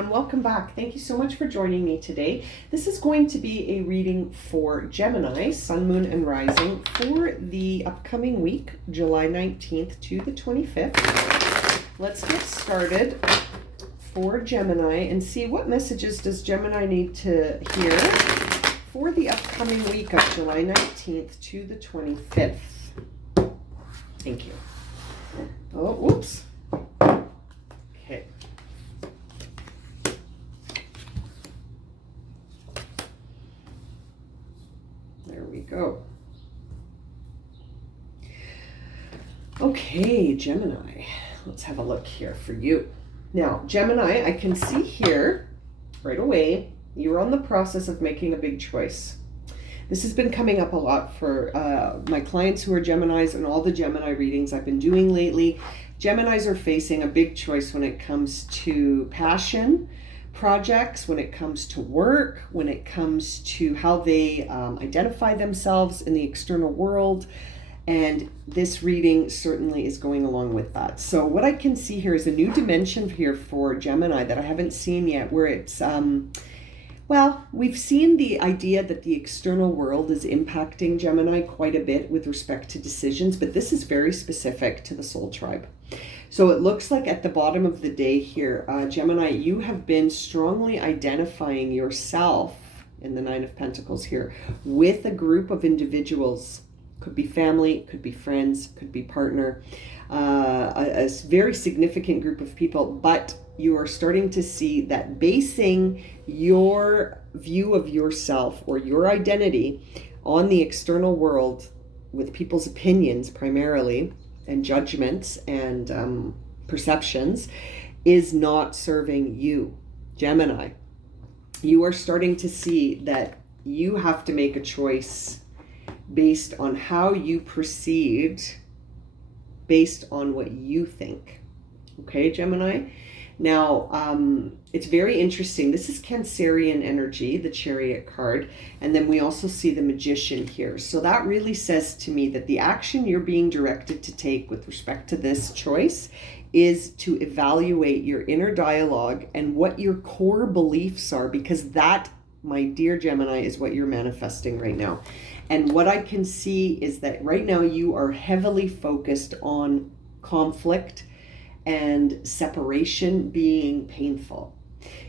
everyone, welcome back. Thank you so much for joining me today. This is going to be a reading for Gemini, Sun, Moon, and Rising for the upcoming week, July 19th to the 25th. Let's get started for Gemini and see what messages does Gemini need to hear for the upcoming week of July 19th to the 25th. Thank you. Oh, whoops. Okay. There we go. Okay, Gemini. Let's have a look here for you. Now, Gemini, I can see here right away, you're on the process of making a big choice. This has been coming up a lot for my clients who are Geminis and all the Gemini readings I've been doing lately. Geminis are facing a big choice when it comes to passion projects, when it comes to work, when it comes to how they identify themselves in the external world. And this reading certainly is going along with that. So what I can see here is a new dimension here for Gemini that I haven't seen yet, where it's well, we've seen the idea that the external world is impacting Gemini quite a bit with respect to decisions, but this is very specific to the soul tribe. So it looks like at the bottom of the day here, Gemini, you have been strongly identifying yourself in the Nine of Pentacles here with a group of individuals. Could be family, could be friends, could be partner, a very significant group of people, but you are starting to see that basing your view of yourself or your identity on the external world with people's opinions primarily and judgments and perceptions is not serving you, Gemini. You are starting to see that you have to make a choice based on how you proceed, based on what you think. Okay, Gemini? Now, it's very interesting. This is Cancerian energy, the Chariot card, and then we also see the Magician here. So that really says to me that the action you're being directed to take with respect to this choice is to evaluate your inner dialogue and what your core beliefs are, because that, my dear Gemini, is what you're manifesting right now. And what I can see is that right now you are heavily focused on conflict and separation being painful.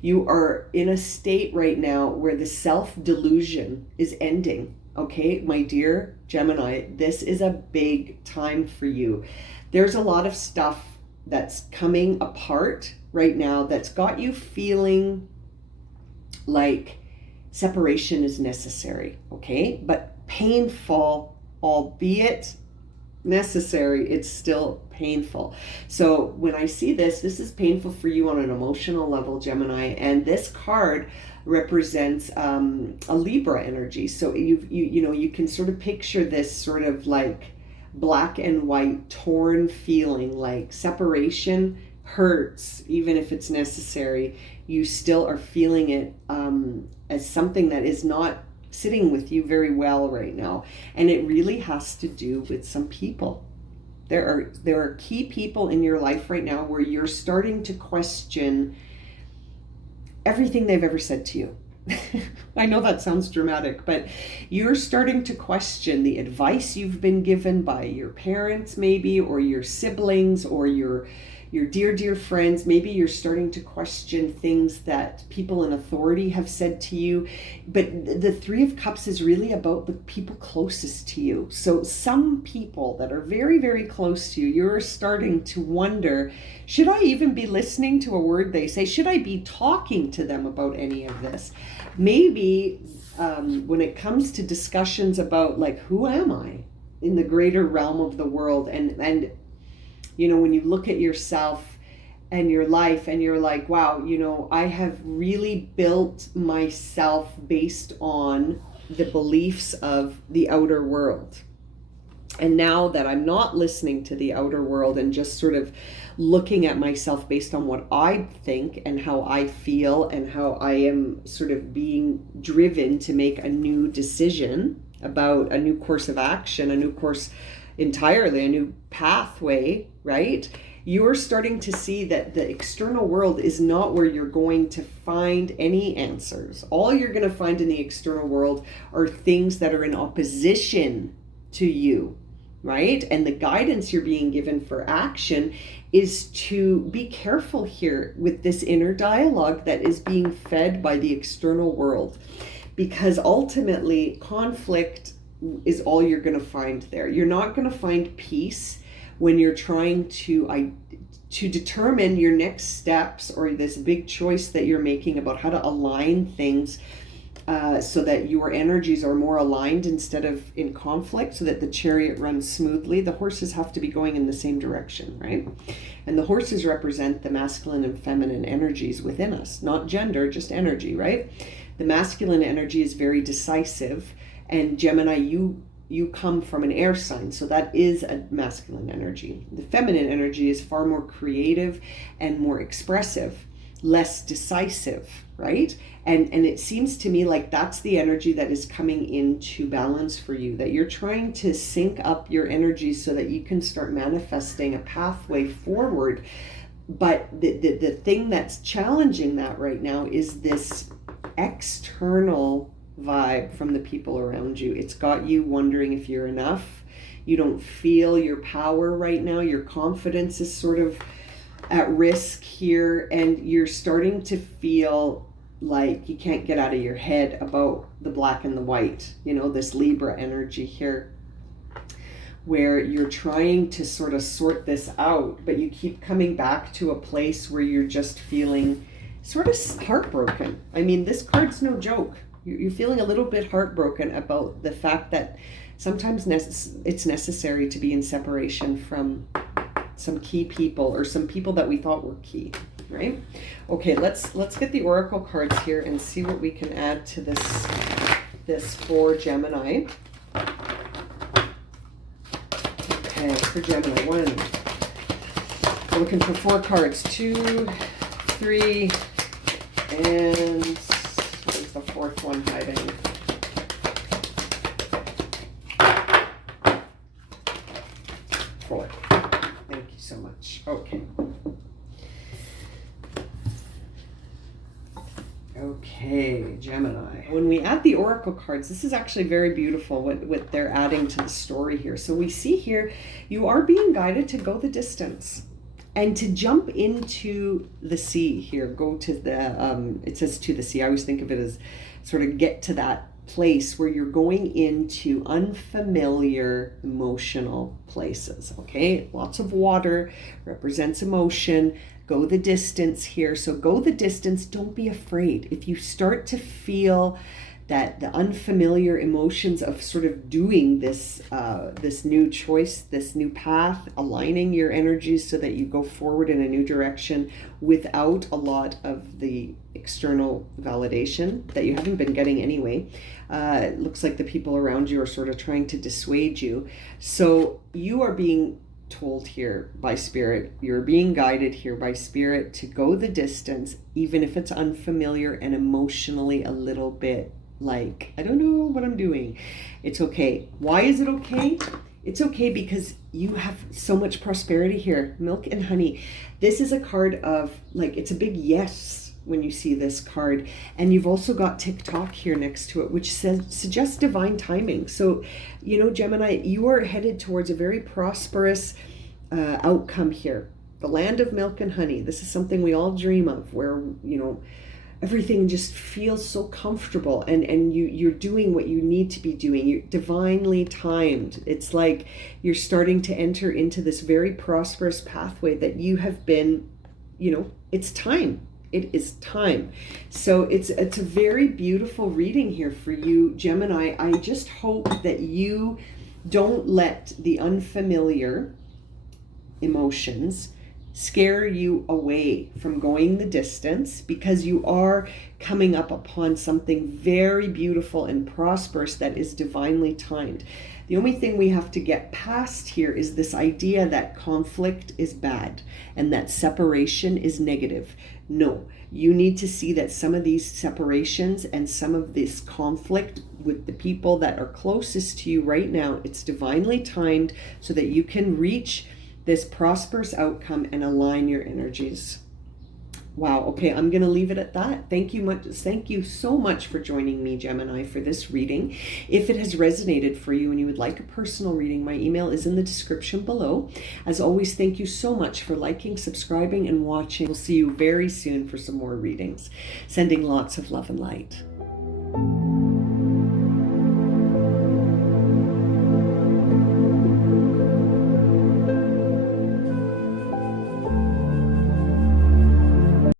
You are in a state right now where the self-delusion is ending. Okay, my dear Gemini, this is a big time for you. There's a lot of stuff that's coming apart right now that's got you feeling like separation is necessary, okay? But painful, albeit necessary, it's still painful. So when I see this is painful for you on an emotional level, Gemini, and this card represents a Libra energy. So you know, you can sort of picture this sort of like black and white torn feeling, like separation hurts, even if it's necessary. You still are feeling it as something that is not sitting with you very well right now. And it really has to do with some people. There are key people in your life right now where you're starting to question everything they've ever said to you. I know that sounds dramatic, but you're starting to question the advice you've been given by your parents maybe, or your siblings, or your dear friends. Maybe you're starting to question things that people in authority have said to you. But the Three of Cups is really about the people closest to you. So some people that are very, very close to you, you're starting to wonder, should I even be listening to a word they say? Should I be talking to them about any of this? Maybe when it comes to discussions about like, who am I in the greater realm of the world? And you know, when you look at yourself and your life and you're like, wow, you know, I have really built myself based on the beliefs of the outer world. And now that I'm not listening to the outer world and just sort of looking at myself based on what I think and how I feel and how I am sort of being driven to make a new decision about a new course of action, a new course entirely, a new pathway, right? you're starting to see that the external world is not where you're going to find any answers. All you're going to find in the external world are things that are in opposition to you, right? And the guidance you're being given for action is to be careful here with this inner dialogue that is being fed by the external world, because ultimately conflict is all you're going to find there. You're not going to find peace when you're trying to determine your next steps or this big choice that you're making about how to align things so that your energies are more aligned instead of in conflict, so that the chariot runs smoothly. The horses have to be going in the same direction, right? And the horses represent the masculine and feminine energies within us, not gender, just energy, right? The masculine energy is very decisive, and Gemini, you come from an air sign, so that is a masculine energy. The feminine energy is far more creative and more expressive, less decisive, right? And it seems to me like that's the energy that is coming into balance for you, that you're trying to sync up your energy so that you can start manifesting a pathway forward. But the thing that's challenging that right now is this external vibe from the people around you. It's got you wondering if you're enough. You don't feel your power right now. Your confidence is sort of at risk here, and you're starting to feel like you can't get out of your head about the black and the white, this Libra energy here, where you're trying to sort of sort this out, but you keep coming back to a place where you're just feeling sort of heartbroken. I mean, this card's no joke. You're feeling a little bit heartbroken about the fact that sometimes it's necessary to be in separation from some key people, or some people that we thought were key, right? Okay, let's get the oracle cards here and see what we can add to this for Gemini. Okay, for Gemini, we're looking for 4 cards, 2, 3, and where's the 4th one hiding? Four. Thank you so much. Okay. Okay, Gemini. When we add the oracle cards, this is actually very beautiful what they're adding to the story here. So we see here, you are being guided to go the distance and to jump into the sea here. Go to the, it says to the sea. I always think of it as sort of get to that place where you're going into unfamiliar emotional places. Okay, lots of water represents emotion. Go the distance here. So go the distance. Don't be afraid. If you start to feel that the unfamiliar emotions of sort of doing this this new choice, this new path, aligning your energies so that you go forward in a new direction without a lot of the external validation that you haven't been getting anyway. It looks like the people around you are sort of trying to dissuade you. So you are being told here by Spirit, you're being guided here by Spirit to go the distance, even if it's unfamiliar and emotionally a little bit like, I don't know what I'm doing. It's okay. Why is it okay? It's okay because you have so much prosperity here. Milk and honey. This is a card of like, it's a big yes when you see this card. And you've also got TikTok here next to it, which suggests divine timing. So, Gemini, you are headed towards a very prosperous outcome here. The land of milk and honey. This is something we all dream of, where, everything just feels so comfortable, and you're doing what you need to be doing. You're divinely timed. It's like you're starting to enter into this very prosperous pathway that you have been, it's time. It is time. So it's a very beautiful reading here for you, Gemini. I just hope that you don't let the unfamiliar emotions scare you away from going the distance, because you are coming up upon something very beautiful and prosperous that is divinely timed. The only thing we have to get past here is this idea that conflict is bad and that separation is negative. No, you need to see that some of these separations and some of this conflict with the people that are closest to you right now, it's divinely timed so that you can reach this prosperous outcome and align your energies. Wow. Okay, I'm going to leave it at that. Thank you so much for joining me, Gemini, for this reading. If it has resonated for you and you would like a personal reading, my email is in the description below. As always, thank you so much for liking, subscribing, and watching. We'll see you very soon for some more readings. Sending lots of love and light.